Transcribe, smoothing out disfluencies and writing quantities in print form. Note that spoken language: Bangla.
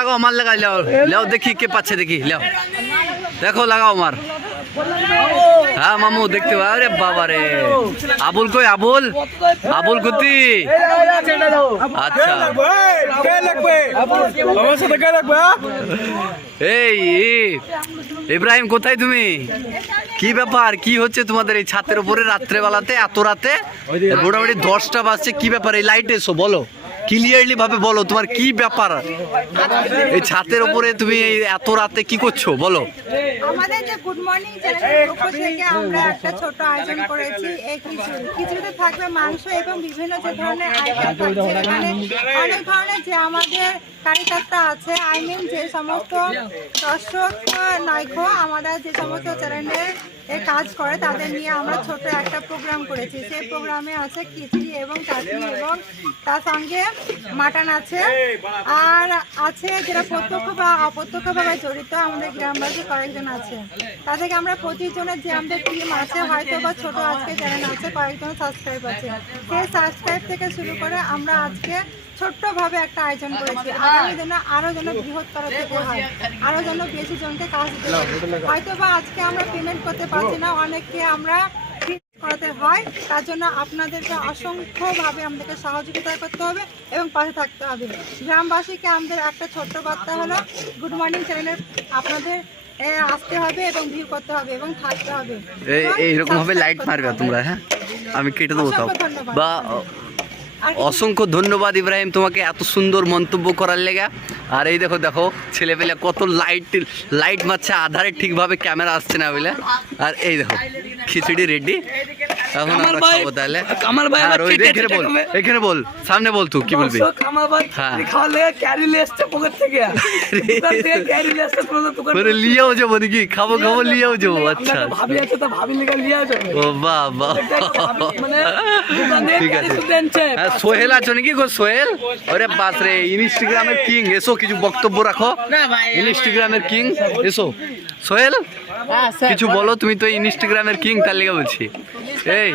লাগাও মার লাগাই লাও লাও দেখি কে পাচ্ছে দেখি লাও দেখো লাগাও মার হ্যাঁ মামু দেখতে পাই আরে বাবা রে আবুল কই আবুল আবুল কুতি আচ্ছা এই ইব্রাহিম কোথায় তুমি কি ব্যাপার কি হচ্ছে তোমাদের এই ছাদের উপরে রাত্রেবেলাতে এত রাতে মোটামুটি 10টা বাজছে কি ব্যাপার এই লাইট এসো বলো ক্লিয়ারলি ভাবে বলো তোমার কি ব্যাপার এই ছাদের উপরে তুমি এত রাতে কি করছো বলো আমাদের যে গুড মর্নিং চ্যানেলের পক্ষ থেকে আমরা একটা ছোট আয়োজন করেছি এই খিচুড়িতে থাকবে মাংস এবং বিভিন্ন যে ধরনের আইটেম থাকছে এখানে অনেক ধরনের যে আমাদের কারিগরটা আছে আই মিন যে সমস্ত দর্শক নায়ক আমাদের যে সমস্ত চ্যানেলে কাজ করে তাদের নিয়ে আমরা ছোট একটা প্রোগ্রাম করেছি সেই প্রোগ্রামে আছে খিচুড়ি এবং চাটনি এবং তার সঙ্গে মাটন আছে আর আছে যেটা প্রত্যক্ষ বা অপ্রত্যক্ষভাবে জড়িত আমাদের গ্রামবাসী কয়েকজন আছে তাদেরকে আমরা প্রতিজনের যে আমাদের টিম আছে হয়তো বা ছোট আজকে চ্যানেল আছে কয়েকজন সাবস্ক্রাইব আছে সেই সাবস্ক্রাইব থেকে শুরু করে আমরা আজকে ছোট্টভাবে একটা আয়োজন করেছি আগামী দিনে আরও যেন বৃহত্তর থেকে হয় আরও যেন বেশি জনকে কাজ দিতে হবে হয়তো বা আজকে আমরা পেমেন্ট করতে পারছি না অনেককে আমরা করাতে হয় তার জন্য আপনাদেরকে অসংখ্যভাবে আমাদেরকে সহযোগিতা করতে হবে এবং পাশে থাকতে হবে গ্রামবাসীকে আমাদের একটা ছোট্ট বার্তা হলো গুড মর্নিং চ্যানেলের আপনাদের আসতে হবে এবং ভিউ করতে হবে এবং থাকতে হবে এইরকম ভাবে লাইট মারবে তোমরা হ্যাঁ আমি কেটে দেবো তাও বা অসংখ্য ধন্যবাদ ইব্রাহিম তোমাকে এত সুন্দর মন্তব্য করার লেগে আর এই দেখো দেখো ছেলেপেলে কত লাইট মারছে আধারে ঠিকভাবে ক্যামেরা আসছে না বলে আর এই দেখো খিচুড়ি রেডি এখন আমরা খাবো তাহলে আর ওই এখানে বল সামনে বল তুই কি বলবি হ্যাঁ লিয়াও যাবো নাকি খাবো খাবো লিয়াও যাবো আচ্ছা ও বাবা ঠিক আছে সোহেল আছো নাকি গো সোহেল ওরে বাস রে ইনস্টাগ্রামের কিং এসো কিছু বক্তব্য রাখো ইনস্টাগ্রামের কিং এসো সোহেল কিছু বলো তুমি তো ইনস্টাগ্রামের কিং তার লেগে বলছি এই